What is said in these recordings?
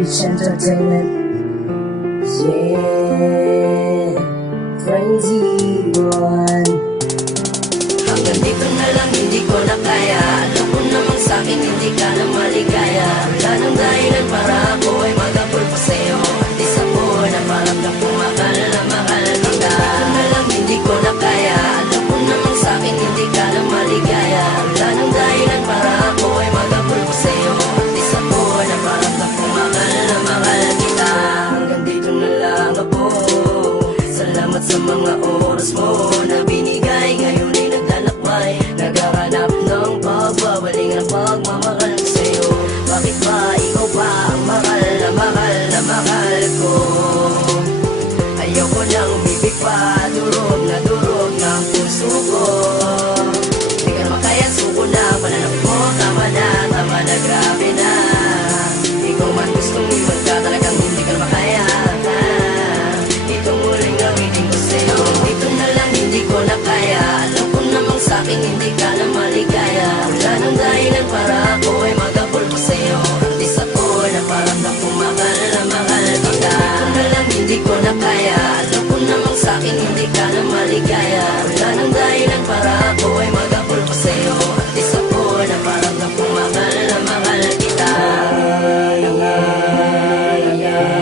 Beach Entertainment. Yeah, Frenzy Boy. Hanggang dito na lang, hindi ko na kaya. Alam ko namang sa'kin hindi ka na maligaya. Wala nang dahilan para ako ay magabol pa sa'yo. At isa ko na parang na pumakal na mahal kita. Dito na lang, hindi ko na kaya. Alam ko namang sa'kin hindi ka na maligaya. Wala nang dahilan para ako ay magabol pa sa'yo. At isa ko na parang na pumakal na mahal kita. Hanggang dito na lang ako. Salamat sa mga oras mo na binigay. Ngayon ay naglalakbay, naghahanap ng pagbabaling ng pagmamahal ko sa'yo. Bakit ba ikaw ba ang mahal na mahal na mahal ko? Ayoko nang bibig pa, durog ng puso ko. Di ka naman kaya, suko na, pananap mo, tama na, grabe na. Ikaw man gustong iwan ka, talagang hindi ka naman kaya. Itong muling gamitin ko sa'yo. Dito na lang, hindi ko na kaya. Alam ko namang sa'kin hindi ka na maligaya. Wala nang dahilan para ako ay magabol pa sa'yo. At isa ko na parang na pumakal na mahal kita. Dito na lang, hindi ko na kaya. Alam ko namang sa'kin hindi ka na maligaya. Wala nang dahilan para ako ay magabol pa sa'yo. At isa ko na parang na pumakal na mahal kita.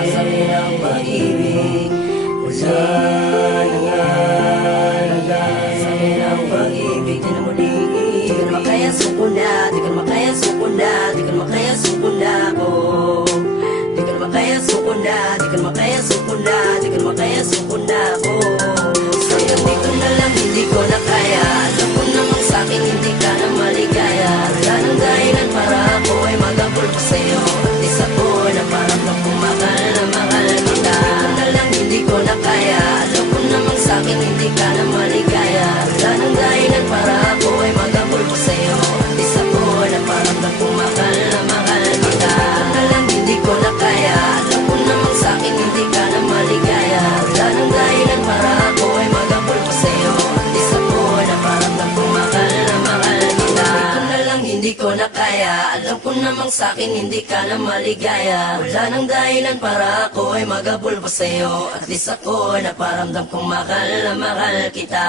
Sabi ng pag-ibig, sabi ng pag-ibig, di na muling. Di ka naman kaya, suko na. Di ka naman kaya, suko na. Di ka naman kaya, suko na ako. Di ka naman kaya, suko na. Di ka naman kaya, suko na. Di ka naman kaya, suko na ako. Hanggang dito na lang, hindi ko na kaya. Alam ko namang sa'kin hindi ka na maligaya. Wala nang dahilan para ako ay magabol pa sa'yo. At isa ko na parang na pumakal na mahal kita. Dito na lang, hindi ko na kaya. Alam ko namang sa'kin hindi ka na maligaya. Wala nang dahilan para ako ay magabol pa sa'yo. At isa ko na parang na pumakal na mahal kita. Dito na lang, hindi ko na kaya. Alam ko namang sa'kin hindi ka na maligaya. Wala nang dahilan para ako ay magabol pa sa'yo. At isa ko na parang na pumakal na mahal kita. Dito na lang, hindi ko na kaya. Alam ko namang sa'kin hindi ka na maligaya. Wala nang dahilan para ako ay magabol pa sa'yo. At least ako na paramdam kong mahal na mahal kita.